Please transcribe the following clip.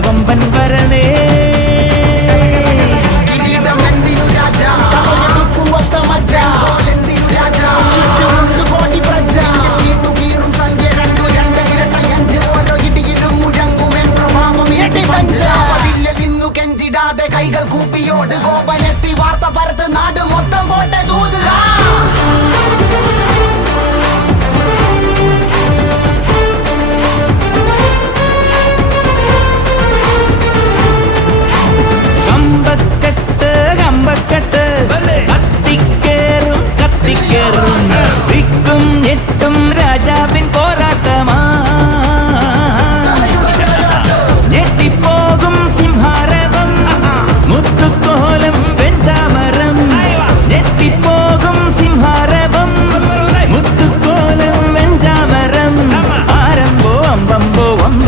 കൊമ്പൻ വരണേ. കൈകൾ കൂപ്പിയോട് കോപനെത്തി വാർത്ത പരത്ത് നാട് മൊത്തം പോട്ടെ ദൂത്.